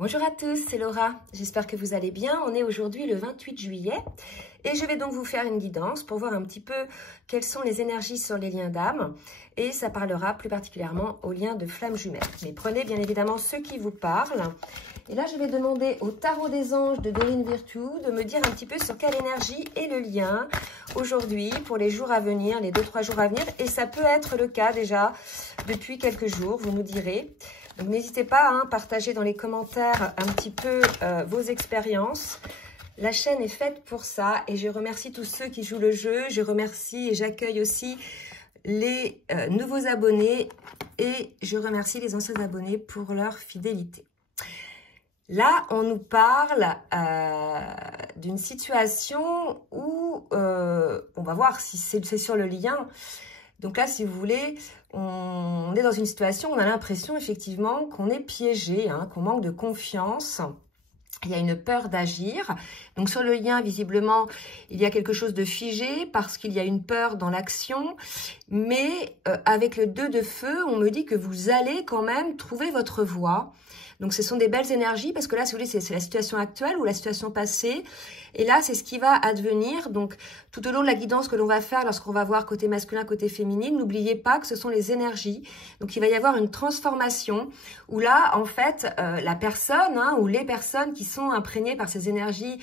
Bonjour à tous, c'est Laura. J'espère que vous allez bien. On est aujourd'hui le 28 juillet et je vais donc vous faire une guidance pour voir un petit peu quelles sont les énergies sur les liens d'âme et ça parlera plus particulièrement aux liens de flammes jumelles. Mais prenez bien évidemment ceux qui vous parlent. Et là, je vais demander au tarot des anges de Dorine Virtue de me dire un petit peu sur quelle énergie est le lien aujourd'hui pour les jours à venir, les 2-3 jours à venir. Et ça peut être le cas déjà depuis quelques jours, vous nous direz. Donc n'hésitez pas à partager dans les commentaires un petit peu vos expériences. La chaîne est faite pour ça et je remercie tous ceux qui jouent le jeu. Je remercie et j'accueille aussi les nouveaux abonnés et je remercie les anciens abonnés pour leur fidélité. Là, on nous parle d'une situation où on va voir si c'est sur le lien. Donc là, si vous voulez, on est dans une situation où on a l'impression effectivement qu'on est piégé, qu'on manque de confiance. Il y a une peur d'agir. Donc sur le lien, visiblement, il y a quelque chose de figé parce qu'il y a une peur dans l'action. Mais avec le 2 de feu, on me dit que vous allez quand même trouver votre voie. Donc ce sont des belles énergies parce que là, si vous voulez, c'est la situation actuelle ou la situation passée. Et là, c'est ce qui va advenir. Donc tout au long de la guidance que l'on va faire lorsqu'on va voir côté masculin, côté féminin, n'oubliez pas que ce sont les énergies. Donc il va y avoir une transformation où là, en fait, la personne ou les personnes qui sont imprégnées par ces énergies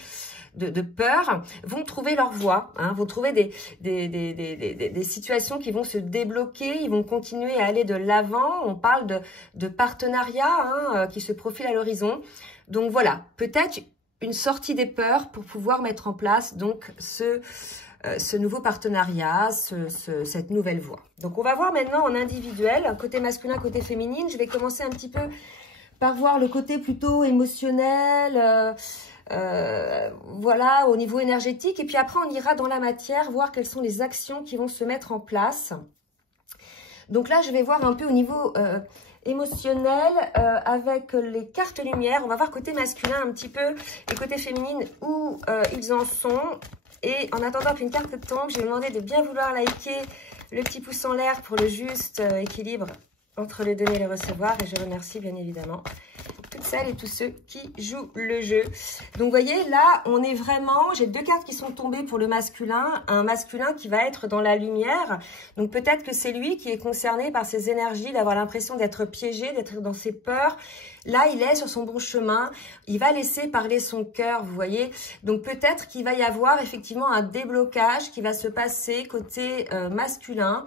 de peur vont trouver leur voie, vont trouver des situations qui vont se débloquer, ils vont continuer à aller de l'avant. On parle de partenariat qui se profile à l'horizon. Donc voilà, peut-être une sortie des peurs pour pouvoir mettre en place donc ce nouveau partenariat, cette nouvelle voie. Donc on va voir maintenant en individuel, côté masculin, côté féminine. Je vais commencer un petit peu par voir le côté plutôt émotionnel, voilà, au niveau énergétique. Et puis après, on ira dans la matière, voir quelles sont les actions qui vont se mettre en place. Donc là, je vais voir un peu au niveau émotionnel avec les cartes lumière. On va voir côté masculin un petit peu et côté féminine où ils en sont. Et en attendant qu'une carte tombe, je vais demander de bien vouloir liker le petit pouce en l'air pour le juste équilibre entre le donner et le recevoir. Et je remercie bien évidemment toutes celles et tous ceux qui jouent le jeu. Donc, vous voyez, là, on est vraiment... J'ai 2 cartes qui sont tombées pour le masculin. Un masculin qui va être dans la lumière. Donc, peut-être que c'est lui qui est concerné par ces énergies, d'avoir l'impression d'être piégé, d'être dans ses peurs. Là, il est sur son bon chemin. Il va laisser parler son cœur, vous voyez. Donc, peut-être qu'il va y avoir effectivement un déblocage qui va se passer côté masculin,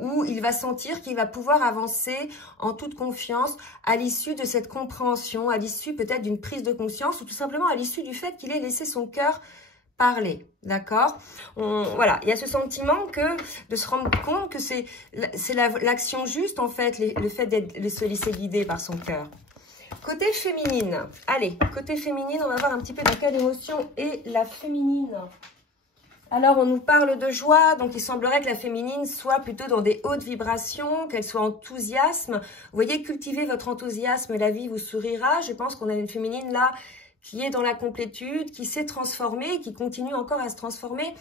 où il va sentir qu'il va pouvoir avancer en toute confiance à l'issue de cette compréhension, à l'issue peut-être d'une prise de conscience ou tout simplement à l'issue du fait qu'il ait laissé son cœur parler, d'accord? Voilà, il y a ce sentiment de se rendre compte que c'est l'action juste en fait, le fait de se laisser guider par son cœur. Côté féminine, allez, côté féminine, on va voir un petit peu dans quelle émotion est la féminine. Alors, on nous parle de joie, donc il semblerait que la féminine soit plutôt dans des hautes vibrations, qu'elle soit enthousiasme. Vous voyez, cultivez votre enthousiasme, la vie vous sourira. Je pense qu'on a une féminine là qui est dans la complétude, qui s'est transformée, qui continue encore à se transformer,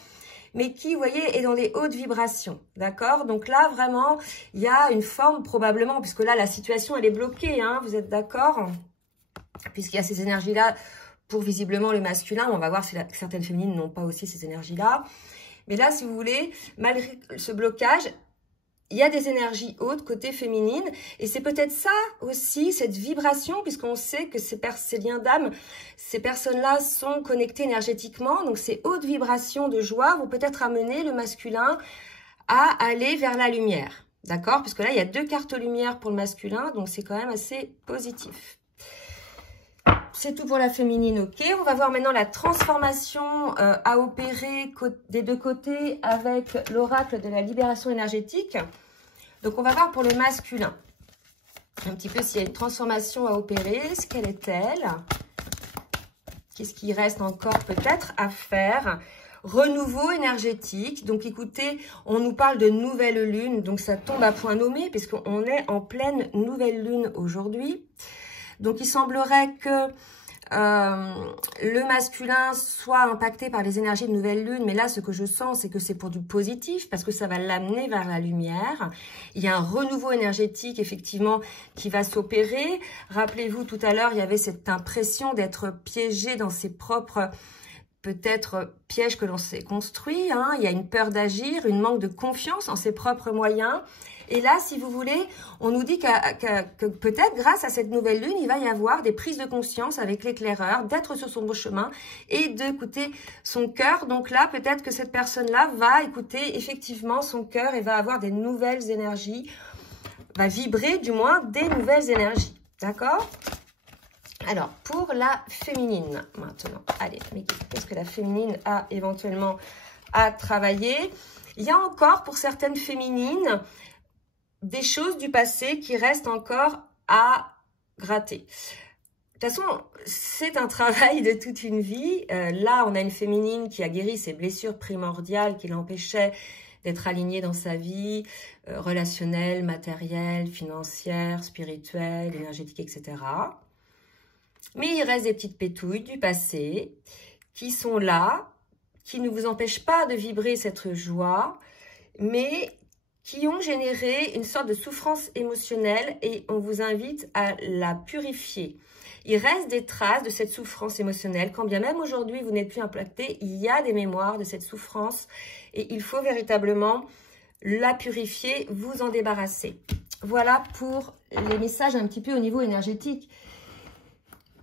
mais qui, vous voyez, est dans les hautes vibrations, d'accord? Donc là, vraiment, il y a une forme probablement, puisque là, la situation, elle est bloquée, vous êtes d'accord? Puisqu'il y a ces énergies-là, pour visiblement le masculin, on va voir si certaines féminines n'ont pas aussi ces énergies-là. Mais là, si vous voulez, malgré ce blocage, il y a des énergies hautes côté féminine. Et c'est peut-être ça aussi, cette vibration, puisqu'on sait que ces liens d'âme, ces personnes-là sont connectées énergétiquement. Donc ces hautes vibrations de joie vont peut-être amener le masculin à aller vers la lumière. D'accord? Puisque là, il y a 2 cartes lumière pour le masculin, donc c'est quand même assez positif. C'est tout pour la féminine, ok. On va voir maintenant la transformation à opérer des 2 côtés avec l'oracle de la libération énergétique. Donc, on va voir pour le masculin. Un petit peu s'il y a une transformation à opérer. Quelle est-elle? Qu'est-ce qui reste encore peut-être à faire? Renouveau énergétique. Donc, écoutez, on nous parle de nouvelle lune. Donc, ça tombe à point nommé puisqu'on est en pleine nouvelle lune aujourd'hui. Donc, il semblerait que le masculin soit impacté par les énergies de nouvelle lune, mais là, ce que je sens, c'est que c'est pour du positif, parce que ça va l'amener vers la lumière. Il y a un renouveau énergétique, effectivement, qui va s'opérer. Rappelez-vous, tout à l'heure, il y avait cette impression d'être piégé dans ses propres, peut-être, pièges que l'on s'est construits. Hein. Il y a une peur d'agir, une manque de confiance en ses propres moyens. Et là, si vous voulez, on nous dit que peut-être, grâce à cette nouvelle lune, il va y avoir des prises de conscience avec l'éclaireur, d'être sur son beau chemin et d'écouter son cœur. Donc là, peut-être que cette personne-là va écouter effectivement son cœur et va avoir des nouvelles énergies, va vibrer du moins des nouvelles énergies. D'accord ? Alors, pour la féminine, maintenant, allez, mais qu'est-ce que la féminine a éventuellement à travailler? Il y a encore, pour certaines féminines, des choses du passé qui restent encore à gratter. De toute façon, c'est un travail de toute une vie. Là, on a une féminine qui a guéri ses blessures primordiales qui l'empêchaient d'être alignée dans sa vie relationnelle, matérielle, financière, spirituelle, énergétique, etc. Mais il reste des petites pétouilles du passé qui sont là, qui ne vous empêchent pas de vibrer cette joie, mais qui ont généré une sorte de souffrance émotionnelle et on vous invite à la purifier. Il reste des traces de cette souffrance émotionnelle, quand bien même aujourd'hui vous n'êtes plus impacté, il y a des mémoires de cette souffrance et il faut véritablement la purifier, vous en débarrasser. Voilà pour les messages un petit peu au niveau énergétique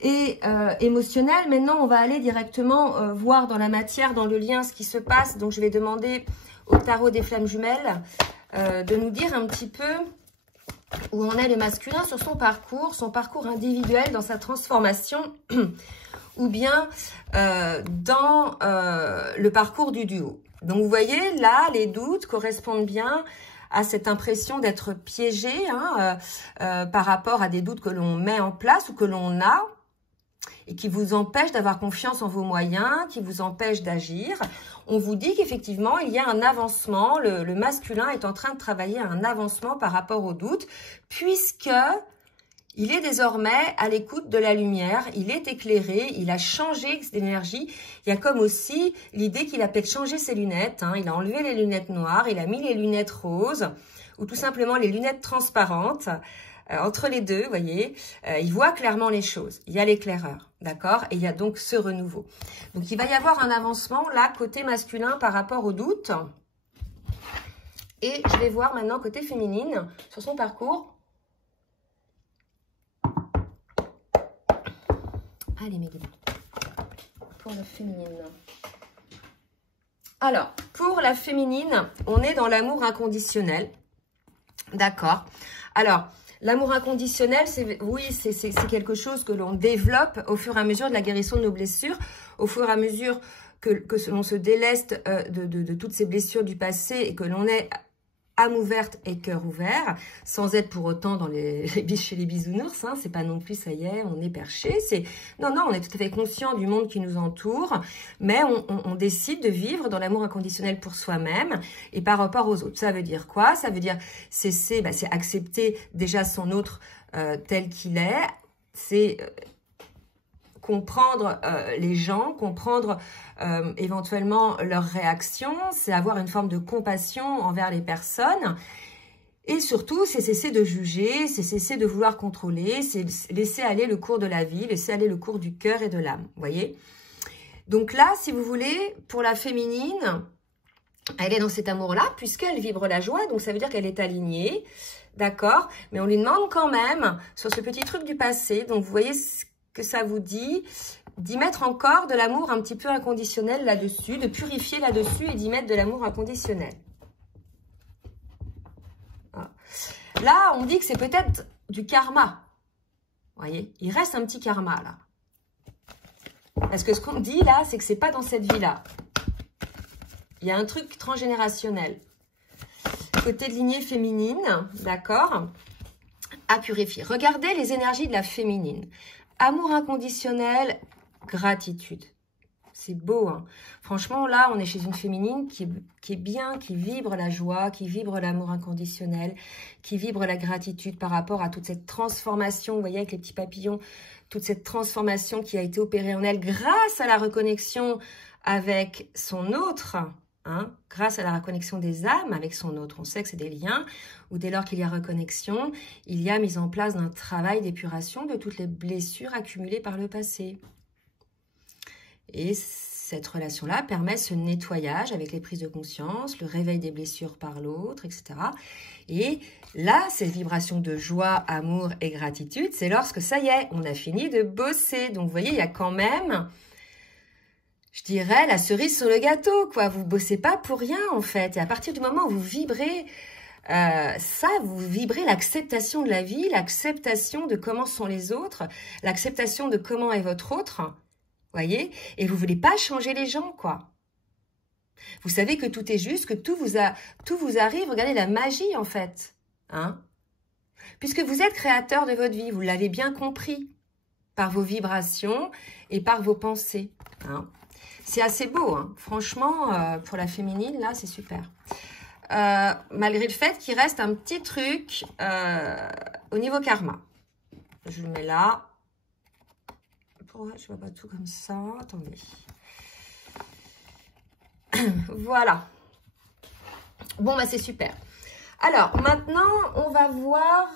et émotionnel. Maintenant, on va aller directement voir dans la matière, dans le lien, ce qui se passe. Donc, je vais demander au tarot des flammes jumelles de nous dire un petit peu où en est le masculin sur son parcours individuel dans sa transformation ou bien dans le parcours du duo. Donc, vous voyez, là, les doutes correspondent bien à cette impression d'être piégé par rapport à des doutes que l'on met en place ou que l'on a et qui vous empêchent d'avoir confiance en vos moyens, qui vous empêchent d'agir. On vous dit qu'effectivement, il y a un avancement. Le masculin est en train de travailler à un avancement par rapport aux doutes, puisque il est désormais à l'écoute de la lumière, il est éclairé, il a changé d'énergie. Il y a comme aussi l'idée qu'il a peut-être changé ses lunettes. Il a enlevé les lunettes noires, il a mis les lunettes roses, ou tout simplement les lunettes transparentes. Entre les deux, vous voyez, il voit clairement les choses. Il y a l'éclaireur, d'accord? Et il y a donc ce renouveau. Donc, il va y avoir un avancement, là, côté masculin par rapport au doute. Et je vais voir maintenant côté féminine, sur son parcours. Allez, mes guides. Pour la féminine. Alors, pour la féminine, on est dans l'amour inconditionnel. D'accord? Alors, l'amour inconditionnel, oui, c'est quelque chose que l'on développe au fur et à mesure de la guérison de nos blessures, au fur et à mesure que l'on se déleste de toutes ces blessures du passé et que l'on est âme ouverte et cœur ouvert, sans être pour autant dans chez les bisounours, c'est pas non plus, ça y est, on est perché, non, on est tout à fait conscient du monde qui nous entoure, mais on décide de vivre dans l'amour inconditionnel pour soi-même et par rapport aux autres. Ça veut dire quoi? Ça veut dire c'est accepter déjà son autre tel qu'il est, c'est comprendre les gens, comprendre éventuellement leurs réactions, c'est avoir une forme de compassion envers les personnes. Et surtout, c'est cesser de juger, c'est cesser de vouloir contrôler, c'est laisser aller le cours de la vie, laisser aller le cours du cœur et de l'âme, vous voyez? Donc là, si vous voulez, pour la féminine, elle est dans cet amour-là, puisqu'elle vibre la joie, donc ça veut dire qu'elle est alignée, d'accord? Mais on lui demande quand même, sur ce petit truc du passé, donc vous voyez ce que ça vous dit, d'y mettre encore de l'amour un petit peu inconditionnel là-dessus, de purifier là-dessus et d'y mettre de l'amour inconditionnel. Voilà. Là, on dit que c'est peut-être du karma. Vous voyez, il reste un petit karma là. Parce que ce qu'on dit là, c'est que c'est pas dans cette vie-là. Il y a un truc transgénérationnel. Côté de lignée féminine, d'accord, à purifier. Regardez les énergies de la féminine. Amour inconditionnel, gratitude. C'est beau, hein. Franchement, là, on est chez une féminine qui est bien, qui vibre la joie, qui vibre l'amour inconditionnel, qui vibre la gratitude par rapport à toute cette transformation, vous voyez, avec les petits papillons, toute cette transformation qui a été opérée en elle grâce à la reconnexion avec son autre, hein, grâce à la reconnexion des âmes avec son autre. On sait que c'est des liens, où dès lors qu'il y a reconnexion, il y a mise en place d'un travail d'épuration de toutes les blessures accumulées par le passé. Et cette relation-là permet ce nettoyage avec les prises de conscience, le réveil des blessures par l'autre, etc. Et là, cette vibration de joie, amour et gratitude, c'est lorsque ça y est, on a fini de bosser. Donc, vous voyez, il y a quand même, je dirais, la cerise sur le gâteau, quoi. Vous bossez pas pour rien, en fait. Et à partir du moment où vous vibrez ça, vous vibrez l'acceptation de la vie, l'acceptation de comment sont les autres, l'acceptation de comment est votre autre, voyez, et vous voulez pas changer les gens, quoi. Vous savez que tout est juste, que tout vous arrive. Regardez la magie, en fait. Hein, puisque vous êtes créateur de votre vie, vous l'avez bien compris, par vos vibrations et par vos pensées. Hein. C'est assez beau, hein. Franchement, pour la féminine, là, c'est super. Malgré le fait qu'il reste un petit truc au niveau karma. Je le mets là. Pourquoi je ne vois pas tout comme ça? Attendez. Voilà. Bon, bah c'est super. Alors, maintenant, on va voir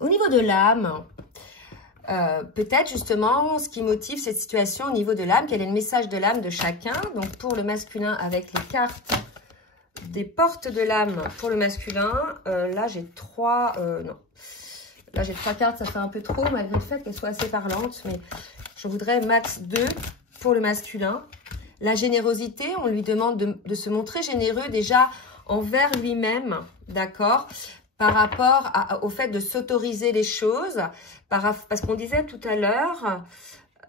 au niveau de l'âme, peut-être justement ce qui motive cette situation au niveau de l'âme, quel est le message de l'âme de chacun. Donc, pour le masculin, avec les cartes des portes de l'âme pour le masculin, là, j'ai trois... non. Là, j'ai 3 cartes, ça fait un peu trop, malgré le fait qu'elles soient assez parlantes. Mais je voudrais max 2 pour le masculin. La générosité, on lui demande de se montrer généreux déjà envers lui-même, d'accord, par rapport au fait de s'autoriser les choses. Parce qu'on disait tout à l'heure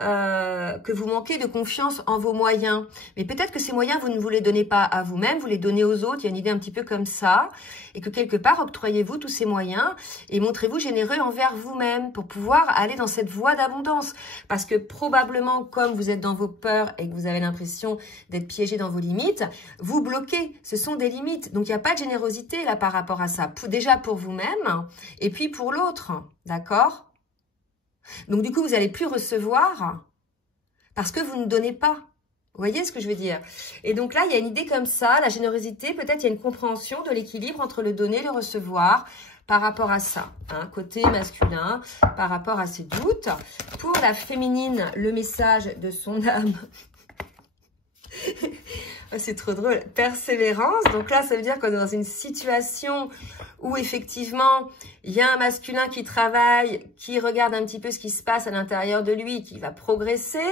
que vous manquez de confiance en vos moyens. Mais peut-être que ces moyens, vous ne vous les donnez pas à vous-même, vous les donnez aux autres. Il y a une idée un petit peu comme ça. Et que quelque part, octroyez-vous tous ces moyens et montrez-vous généreux envers vous-même pour pouvoir aller dans cette voie d'abondance. Parce que probablement, comme vous êtes dans vos peurs et que vous avez l'impression d'être piégé dans vos limites, vous bloquez. Ce sont des limites. Donc, il n'y a pas de générosité là par rapport à ça. Déjà pour vous-même et puis pour l'autre. D'accord ? Donc, du coup, vous n'allez plus recevoir parce que vous ne donnez pas. Vous voyez ce que je veux dire? Et donc là, il y a une idée comme ça, la générosité, peut-être il y a une compréhension de l'équilibre entre le donner et le recevoir par rapport à ça. Hein, côté masculin, par rapport à ses doutes. Pour la féminine, le message de son âme... C'est trop drôle. Persévérance. Donc là, ça veut dire qu'on est dans une situation où effectivement, il y a un masculin qui travaille, qui regarde un petit peu ce qui se passe à l'intérieur de lui, qui va progresser.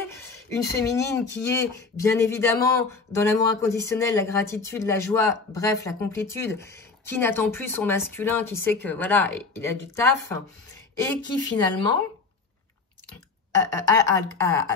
Une féminine qui est bien évidemment dans l'amour inconditionnel, la gratitude, la joie, bref, la complétude, qui n'attend plus son masculin, qui sait que voilà, il a du taf et qui finalement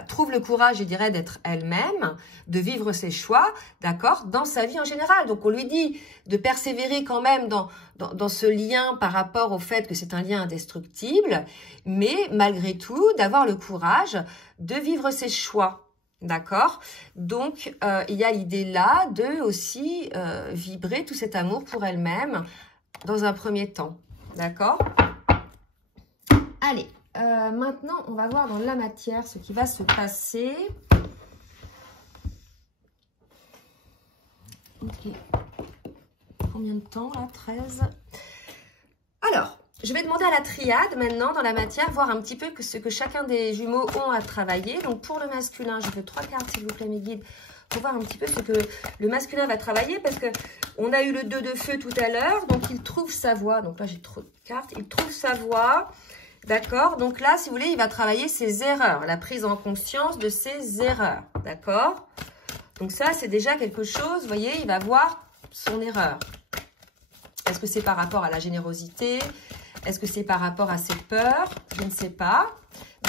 trouve le courage, je dirais, d'être elle-même, de vivre ses choix, d'accord, dans sa vie en général. Donc, on lui dit de persévérer quand même dans ce lien par rapport au fait que c'est un lien indestructible, mais malgré tout, d'avoir le courage de vivre ses choix, d'accord. Donc, il y a l'idée là de aussi vibrer tout cet amour pour elle-même dans un premier temps, d'accord. Allez. Maintenant, on va voir dans la matière ce qui va se passer. Ok. Combien de temps là? 13. Alors, je vais demander à la triade maintenant dans la matière, voir un petit peu ce que chacun des jumeaux ont à travailler. Donc, pour le masculin, je veux 3 cartes, s'il vous plaît, mes guides, pour voir un petit peu ce que le masculin va travailler. Parce que on a eu le 2 de feu tout à l'heure, donc il trouve sa voie. Donc là, j'ai trop de cartes. Il trouve sa voie. D'accord? Donc là, si vous voulez, il va travailler ses erreurs, la prise en conscience de ses erreurs. D'accord? Donc ça, c'est déjà quelque chose, vous voyez, il va voir son erreur. Est-ce que c'est par rapport à la générosité? Est-ce que c'est par rapport à ses peurs? Je ne sais pas.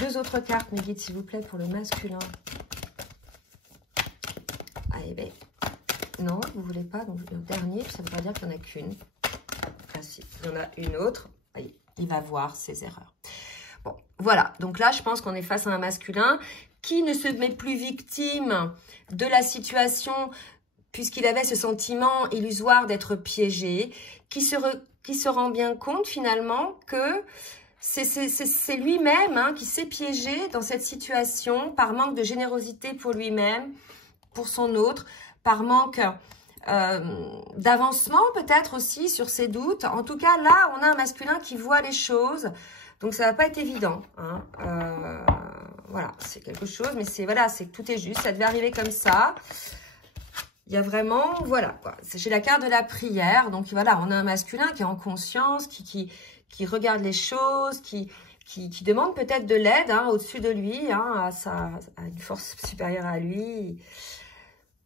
2 autres cartes, mes guides, s'il vous plaît, pour le masculin. Ah, eh bien, non, vous ne voulez pas. Donc, le dernier, ça ne veut pas dire qu'il n'y en a qu'une. Là, si, il y en a une autre. Voyez. Il va voir ses erreurs. Bon, voilà. Donc là, je pense qu'on est face à un masculin qui ne se met plus victime de la situation puisqu'il avait ce sentiment illusoire d'être piégé, qui se rend bien compte finalement que c'est lui-même hein, qui s'est piégé dans cette situation par manque de générosité pour lui-même, pour son autre, par manque d'avancement peut-être aussi sur ses doutes. En tout cas, là, on a un masculin qui voit les choses, donc ça va pas être évident. Hein. Voilà, c'est quelque chose, mais c'est voilà, c'est que tout est juste, ça devait arriver comme ça. Il y a vraiment, voilà, j'ai la carte de la prière, donc voilà, on a un masculin qui est en conscience, qui regarde les choses, qui demande peut-être de l'aide hein, au-dessus de lui, hein, à une force supérieure à lui,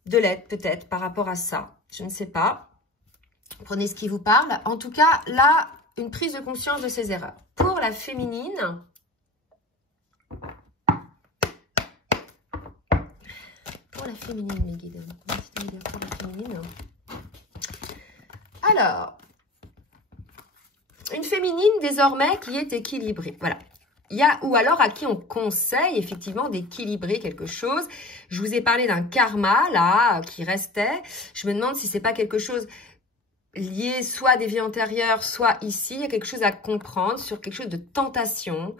de l'aide peut-être par rapport à ça, je ne sais pas. Prenez ce qui vous parle. En tout cas, là, une prise de conscience de ses erreurs. Pour la féminine, mes guides, pour la féminine. Alors, une féminine désormais qui est équilibrée. Voilà. Ou alors à qui on conseille effectivement d'équilibrer quelque chose. Je vous ai parlé d'un karma là qui restait. Je me demande si c'est pas quelque chose lié soit à des vies antérieures, soit ici. Il y a quelque chose à comprendre sur quelque chose de tentation,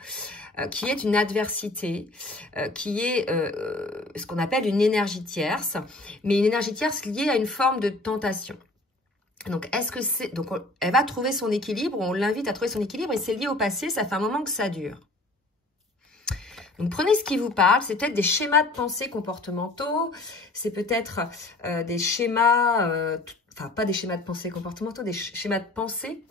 qui est une adversité, qui est ce qu'on appelle une énergie tierce, mais une énergie tierce liée à une forme de tentation. Donc, est-ce que c'est... Donc, elle va trouver son équilibre, on l'invite à trouver son équilibre, et c'est lié au passé, ça fait un moment que ça dure. Donc, prenez ce qui vous parle, c'est peut-être des schémas de pensée comportementaux, c'est peut-être des schémas, enfin, pas des schémas de pensée comportementaux, des schémas de pensée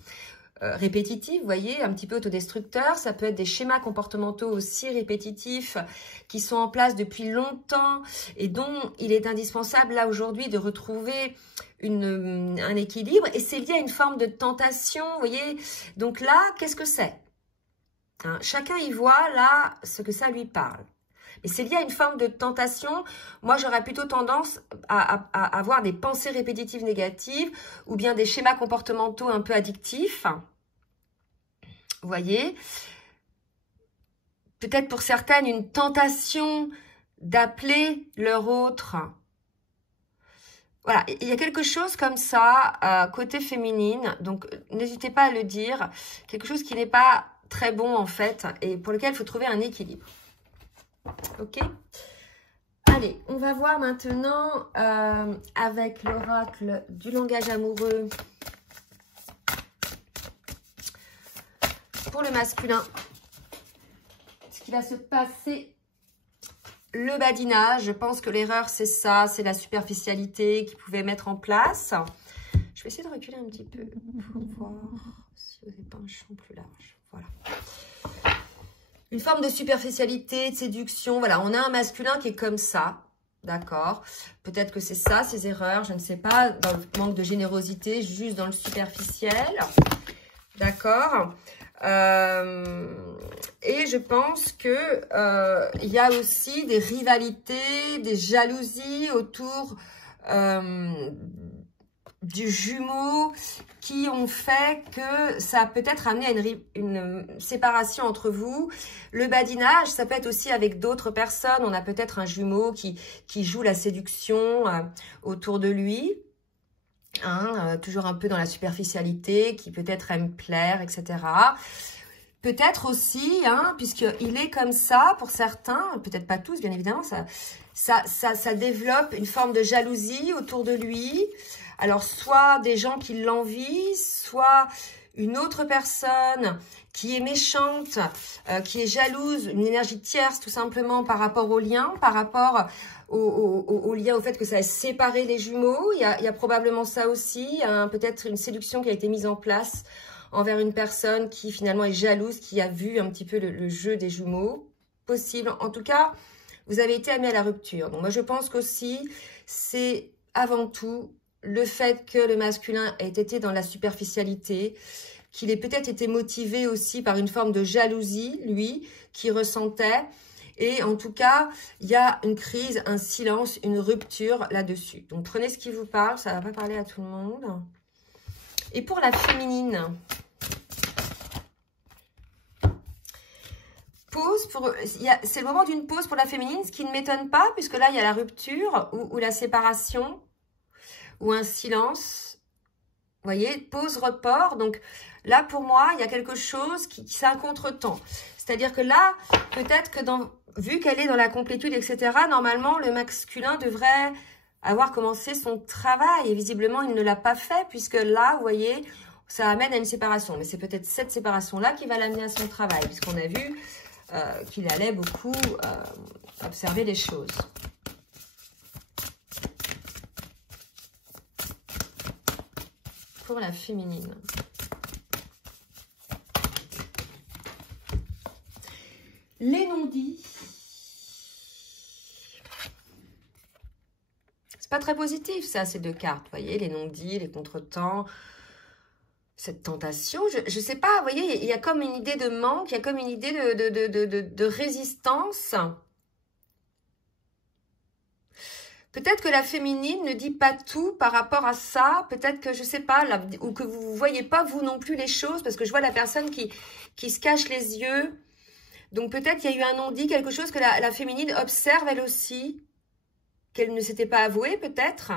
répétitifs, vous voyez, un petit peu autodestructeurs. Ça peut être des schémas comportementaux aussi répétitifs qui sont en place depuis longtemps et dont il est indispensable là aujourd'hui de retrouver un équilibre. Et c'est lié à une forme de tentation, vous voyez. Donc là, qu'est-ce que c'est hein, chacun y voit là ce que ça lui parle. Mais c'est lié à une forme de tentation. Moi, j'aurais plutôt tendance à avoir des pensées répétitives négatives ou bien des schémas comportementaux un peu addictifs. Vous voyez? Peut-être pour certaines, une tentation d'appeler leur autre. Voilà, il y a quelque chose comme ça, côté féminine. Donc, n'hésitez pas à le dire. Quelque chose qui n'est pas très bon, en fait, et pour lequel il faut trouver un équilibre. Ok, allez, on va voir maintenant avec l'oracle du langage amoureux pour le masculin. Ce qui va se passer, le badinage. Je pense que l'erreur, c'est ça, c'est la superficialité qu'ils pouvaient mettre en place. Je vais essayer de reculer un petit peu pour voir si vous n'avez pas un champ plus large. Voilà. Une forme de superficialité, de séduction. Voilà, on a un masculin qui est comme ça. D'accord. Peut-être que c'est ça, ces erreurs. Je ne sais pas. Dans le manque de générosité, juste dans le superficiel. D'accord. Et je pense que il y a aussi des rivalités, des jalousies autour du jumeau qui ont fait que ça a peut-être amené à une séparation entre vous. Le badinage, ça peut être aussi avec d'autres personnes. On a peut-être un jumeau qui joue la séduction autour de lui. Hein, toujours un peu dans la superficialité, qui peut-être aime plaire, etc. Peut-être aussi, hein, puisqu'il est comme ça pour certains, peut-être pas tous, bien évidemment, ça développe une forme de jalousie autour de lui. Alors, soit des gens qui l'envient, soit une autre personne qui est méchante, qui est jalouse, une énergie tierce tout simplement par rapport au lien, par rapport au lien, au fait que ça a séparé les jumeaux. Il y a probablement ça aussi, peut-être une séduction qui a été mise en place envers une personne qui finalement est jalouse, qui a vu un petit peu le jeu des jumeaux. Possible. En tout cas, vous avez été amené à la rupture. Donc moi, je pense qu'aussi, c'est avant tout le fait que le masculin ait été dans la superficialité, qu'il ait peut-être été motivé aussi par une forme de jalousie, lui, qui ressentait. Et en tout cas, il y a une crise, un silence, une rupture là-dessus. Donc, prenez ce qui vous parle, ça ne va pas parler à tout le monde. Et pour la féminine, pause, c'est le moment d'une pause pour la féminine, ce qui ne m'étonne pas, puisque là, il y a la rupture ou la séparation ou un silence. Vous voyez, pause, report. Donc là, pour moi, il y a quelque chose qui c'est un contretemps. C'est-à-dire que là, peut-être que vu qu'elle est dans la complétude, etc., normalement, le masculin devrait avoir commencé son travail. Et visiblement, il ne l'a pas fait, puisque là, vous voyez, ça amène à une séparation. Mais c'est peut-être cette séparation-là qui va l'amener à son travail, puisqu'on a vu qu'il allait beaucoup observer les choses. Pour la féminine. Les non-dits. C'est pas très positif, ça, ces deux cartes. Vous voyez, les non-dits, les contretemps, cette tentation. Je sais pas, vous voyez, il y a comme une idée de manque, il y a comme une idée de résistance. Peut-être que la féminine ne dit pas tout par rapport à ça. Peut-être que, je sais pas, là, ou que vous ne voyez pas, vous non plus, les choses. Parce que je vois la personne qui se cache les yeux. Donc, peut-être qu'il y a eu un non-dit, quelque chose que la féminine observe, elle aussi. Qu'elle ne s'était pas avouée, peut-être.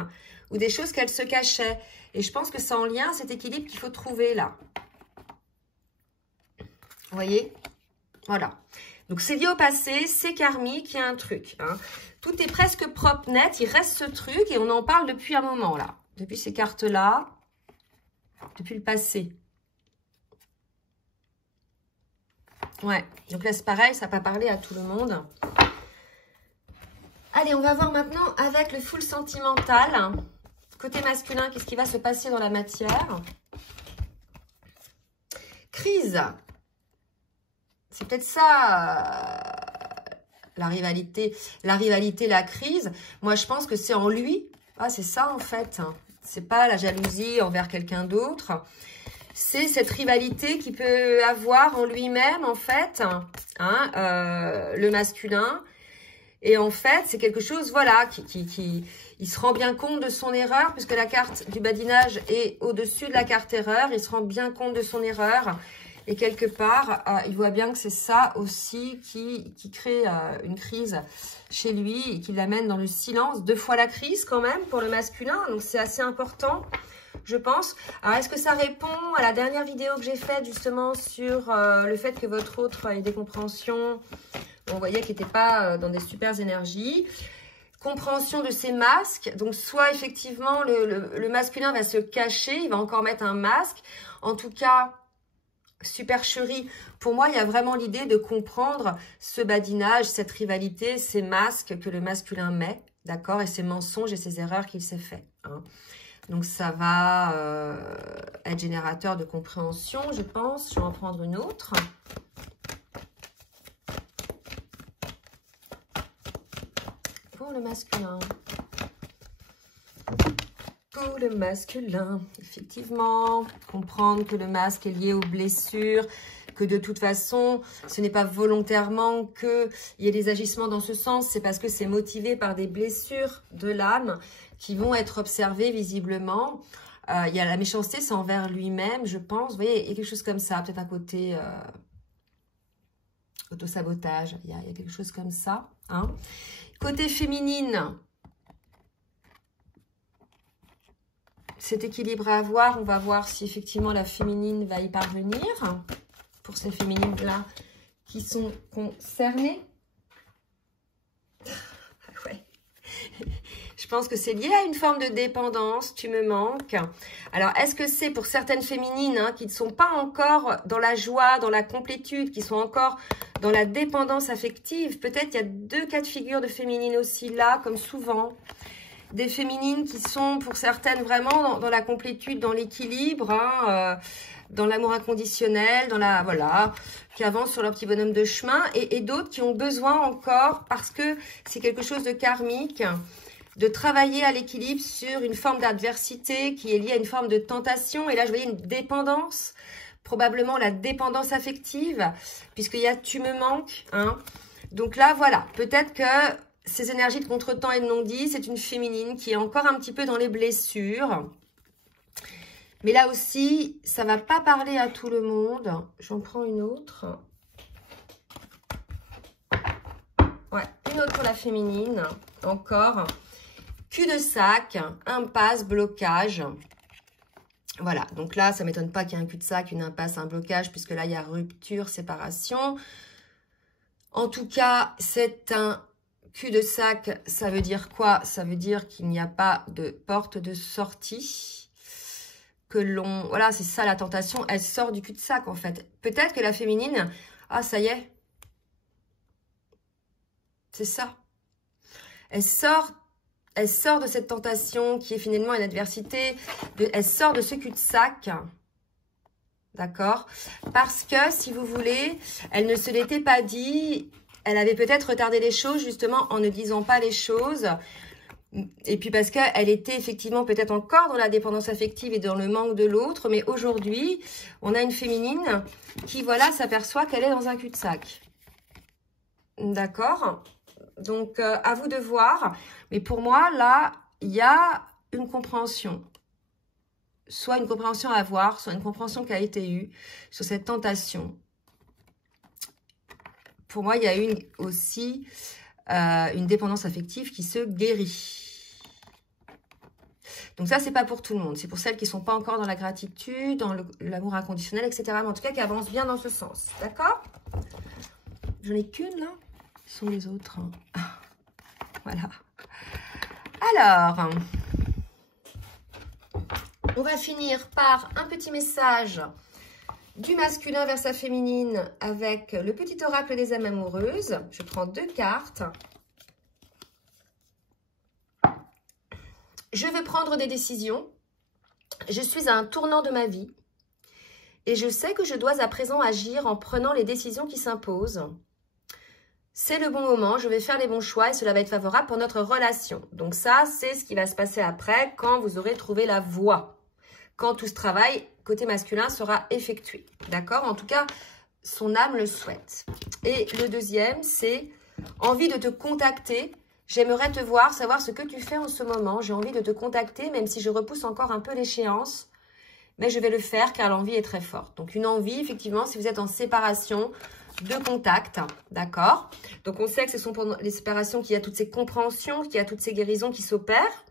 Ou des choses qu'elle se cachait. Et je pense que c'est en lien, cet équilibre qu'il faut trouver, là. Vous voyez? Voilà. Donc, c'est lié au passé, c'est karmique, il y a un truc, hein. Tout est presque propre, net. Il reste ce truc et on en parle depuis un moment, là. Depuis ces cartes-là. Depuis le passé. Ouais. Donc là, c'est pareil. Ça n'a pas parlé à tout le monde. Allez, on va voir maintenant avec le full sentimental. Côté masculin, qu'est-ce qui va se passer dans la matière? Crise. C'est peut-être ça... La rivalité, la crise, moi je pense que c'est en lui. Ah, c'est ça en fait. C'est pas la jalousie envers quelqu'un d'autre. C'est cette rivalité qu'il peut avoir en lui-même en fait, hein, le masculin. Et en fait, c'est quelque chose, voilà, il se rend bien compte de son erreur, puisque la carte du badinage est au-dessus de la carte erreur. Il se rend bien compte de son erreur. Et quelque part, il voit bien que c'est ça aussi qui crée une crise chez lui et qui l'amène dans le silence. 2 fois la crise quand même pour le masculin. Donc c'est assez important, je pense. Alors est-ce que ça répond à la dernière vidéo que j'ai faite justement sur le fait que votre autre ait des compréhensions, on voyait qu'il n'était pas dans des super énergies. Compréhension de ses masques. Donc soit effectivement le masculin va se cacher, il va encore mettre un masque. En tout cas... Supercherie, pour moi, il y a vraiment l'idée de comprendre ce badinage, cette rivalité, ces masques que le masculin met, d'accord, et ces mensonges et ces erreurs qu'il s'est fait. Hein. Donc, ça va être générateur de compréhension, je pense. Je vais en prendre une autre. Pour le masculin. Pour le masculin, effectivement, comprendre que le masque est lié aux blessures, que de toute façon, ce n'est pas volontairement qu'il y ait des agissements dans ce sens, c'est parce que c'est motivé par des blessures de l'âme qui vont être observées visiblement. Il y a la méchanceté, c'est envers lui-même, je pense. Vous voyez, il y a quelque chose comme ça, peut-être un côté autosabotage, il y a quelque chose comme ça. Hein. Côté féminine, cet équilibre à avoir, on va voir si effectivement la féminine va y parvenir. Pour ces féminines-là qui sont concernées. Ouais. Je pense que c'est lié à une forme de dépendance. Tu me manques. Alors, est-ce que c'est pour certaines féminines hein, qui ne sont pas encore dans la joie, dans la complétude, qui sont encore dans la dépendance affective? Peut-être il y a 2 cas de figure de féminines aussi là, comme souvent. Des féminines qui sont pour certaines vraiment dans la complétude, dans l'équilibre, hein, dans l'amour inconditionnel, dans la voilà, qui avancent sur leur petit bonhomme de chemin, et d'autres qui ont besoin encore, parce que c'est quelque chose de karmique, de travailler à l'équilibre sur une forme d'adversité qui est liée à une forme de tentation. Et là, je voyais une dépendance, probablement la dépendance affective, puisqu'il y a « tu me manques hein ». Donc là, voilà, peut-être que ces énergies de contretemps et de non-dit, c'est une féminine qui est encore un petit peu dans les blessures. Mais là aussi, ça ne va pas parler à tout le monde. J'en prends une autre. Ouais, une autre pour la féminine. Encore. Cul de sac, impasse, blocage. Voilà, donc là, ça ne m'étonne pas qu'il y ait un cul-de-sac, une impasse, un blocage, puisque là, il y a rupture, séparation. En tout cas, c'est un cul-de-sac. Ça veut dire quoi? Ça veut dire qu'il n'y a pas de porte de sortie. Voilà, c'est ça la tentation. Elle sort du cul-de-sac, en fait. Peut-être que la féminine... Ah, ça y est. C'est ça. Elle sort de cette tentation qui est finalement une adversité. Elle sort de ce cul-de-sac. D'accord? Parce que, si vous voulez, elle ne se l'était pas dit. Elle avait peut-être retardé les choses, justement, en ne disant pas les choses. Et puis parce qu'elle était effectivement peut-être encore dans la dépendance affective et dans le manque de l'autre. Mais aujourd'hui, on a une féminine qui, voilà, s'aperçoit qu'elle est dans un cul-de-sac. D'accord? Donc, à vous de voir. Mais pour moi, là, il y a une compréhension. Soit une compréhension à avoir, soit une compréhension qui a été eue sur cette tentation. Pour moi, il y a aussi une dépendance affective qui se guérit. Donc ça, c'est pas pour tout le monde. C'est pour celles qui ne sont pas encore dans la gratitude, dans l'amour inconditionnel, etc. Mais en tout cas, qui avancent bien dans ce sens. D'accord? J'en ai qu'une, là. Ce sont les autres. Voilà. Alors, on va finir par un petit message du masculin vers sa féminine avec le petit oracle des âmes amoureuses. Je prends 2 cartes. Je veux prendre des décisions. Je suis à un tournant de ma vie. Et je sais que je dois à présent agir en prenant les décisions qui s'imposent. C'est le bon moment, je vais faire les bons choix et cela va être favorable pour notre relation. Donc ça, c'est ce qui va se passer après quand vous aurez trouvé la voie. Quand tout ce travail, côté masculin, sera effectué. D'accord? En tout cas, son âme le souhaite. Et le deuxième, c'est envie de te contacter. J'aimerais te voir, savoir ce que tu fais en ce moment. J'ai envie de te contacter, même si je repousse encore un peu l'échéance. Mais je vais le faire car l'envie est très forte. Donc une envie, effectivement, si vous êtes en séparation, de contact, d'accord? Donc on sait que ce sont pour les séparations qu'il y a toutes ces compréhensions, qu'il y a toutes ces guérisons qui s'opèrent.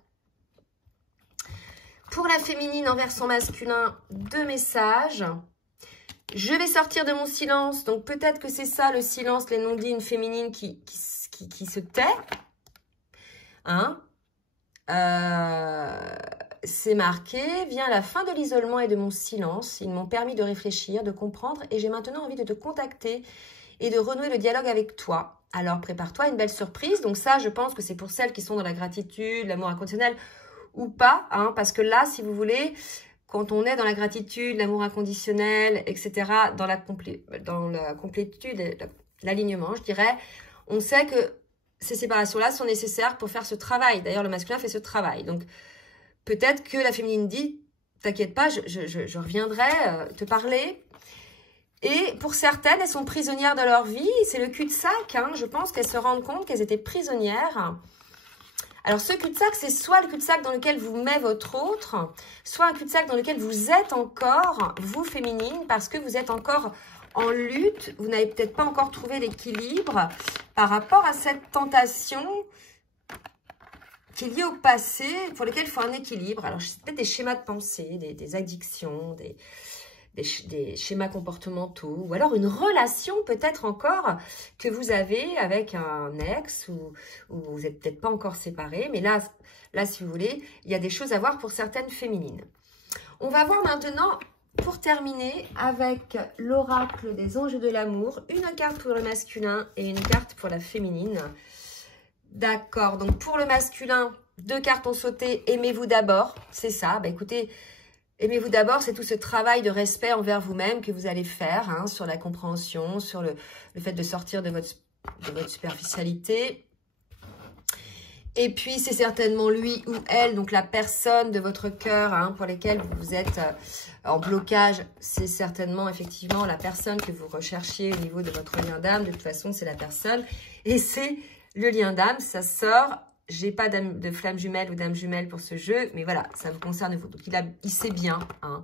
Pour la féminine envers son masculin, 2 messages. Je vais sortir de mon silence. Donc peut-être que c'est ça le silence, les non-dits, une féminine qui se tait. Hein? C'est marqué, vient la fin de l'isolement et de mon silence. Ils m'ont permis de réfléchir, de comprendre et j'ai maintenant envie de te contacter et de renouer le dialogue avec toi. Alors prépare-toi à une belle surprise. Donc ça, je pense que c'est pour celles qui sont dans la gratitude, l'amour inconditionnel ou pas. Hein, parce que là, si vous voulez, quand on est dans la gratitude, l'amour inconditionnel, etc., dans la complétude, l'alignement, je dirais, on sait que ces séparations-là sont nécessaires pour faire ce travail. D'ailleurs, le masculin fait ce travail. Donc, peut-être que la féminine dit, t'inquiète pas, je reviendrai te parler. Et pour certaines, elles sont prisonnières de leur vie. C'est le cul-de-sac. Hein. Je pense qu'elles se rendent compte qu'elles étaient prisonnières. Alors, ce cul-de-sac, c'est soit le cul-de-sac dans lequel vous met votre autre, soit un cul-de-sac dans lequel vous êtes encore, vous, féminine, parce que vous êtes encore en lutte. Vous n'avez peut-être pas encore trouvé l'équilibre par rapport à cette tentation qui est liée au passé, pour lequel il faut un équilibre. Alors, c'est peut-être des schémas de pensée, des addictions, des schémas comportementaux, ou alors une relation peut-être encore que vous avez avec un ex, ou vous n'êtes peut-être pas encore séparés, mais là, si vous voulez, il y a des choses à voir pour certaines féminines. On va voir maintenant, pour terminer, avec l'oracle des anges de l'amour, une carte pour le masculin et une carte pour la féminine. D'accord, donc pour le masculin, 2 cartes ont sauté, aimez-vous d'abord, c'est ça, bah écoutez, aimez-vous d'abord, c'est tout ce travail de respect envers vous-même que vous allez faire, hein, sur la compréhension, sur le fait de sortir de votre superficialité. Et puis, c'est certainement lui ou elle, donc la personne de votre cœur, hein, pour lesquelles vous êtes en blocage. C'est certainement, effectivement, la personne que vous recherchiez au niveau de votre lien d'âme. De toute façon, c'est la personne. Et c'est le lien d'âme, ça sort. J'ai pas de flamme jumelle ou d'âme jumelle pour ce jeu, mais voilà, ça vous concerne vous. Donc, il sait bien, hein.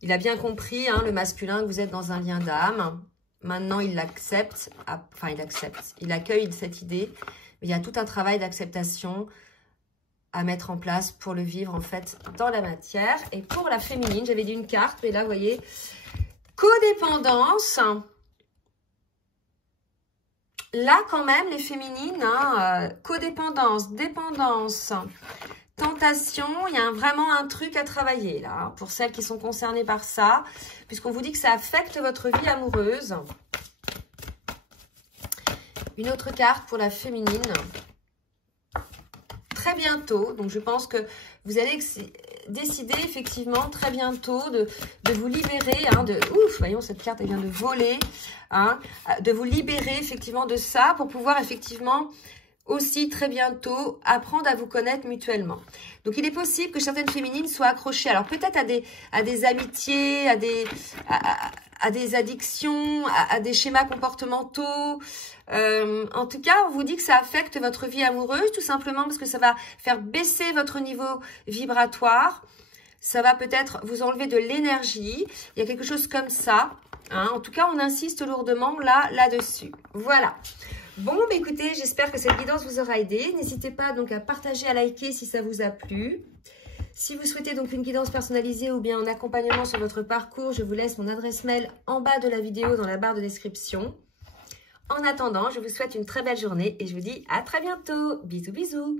Il a bien compris, hein, le masculin, que vous êtes dans un lien d'âme. Maintenant, il l'accepte. Enfin, il accepte. Il accueille cette idée. Mais il y a tout un travail d'acceptation à mettre en place pour le vivre, en fait, dans la matière. Et pour la féminine, j'avais dit une carte, mais là, vous voyez, codépendance. Là, quand même, les féminines, hein, codépendance, dépendance, tentation, il y a vraiment un truc à travailler, là, hein, pour celles qui sont concernées par ça, puisqu'on vous dit que ça affecte votre vie amoureuse. Une autre carte pour la féminine. Très bientôt, donc je pense que vous allez décider effectivement très bientôt de vous libérer, hein, ouf, voyons, cette carte elle vient de voler, hein, de vous libérer effectivement de ça pour pouvoir effectivement aussi très bientôt apprendre à vous connaître mutuellement. Donc il est possible que certaines féminines soient accrochées, alors peut-être à des amitiés, à des addictions, à des schémas comportementaux. En tout cas, on vous dit que ça affecte votre vie amoureuse, tout simplement parce que ça va faire baisser votre niveau vibratoire. Ça va peut-être vous enlever de l'énergie. Il y a quelque chose comme ça. Hein. En tout cas, on insiste lourdement là-dessus. Voilà. Bon, bah écoutez, j'espère que cette guidance vous aura aidé. N'hésitez pas donc à partager, à liker si ça vous a plu. Si vous souhaitez donc une guidance personnalisée ou bien un accompagnement sur votre parcours, je vous laisse mon adresse mail en bas de la vidéo dans la barre de description. En attendant, je vous souhaite une très belle journée et je vous dis à très bientôt. Bisous, bisous.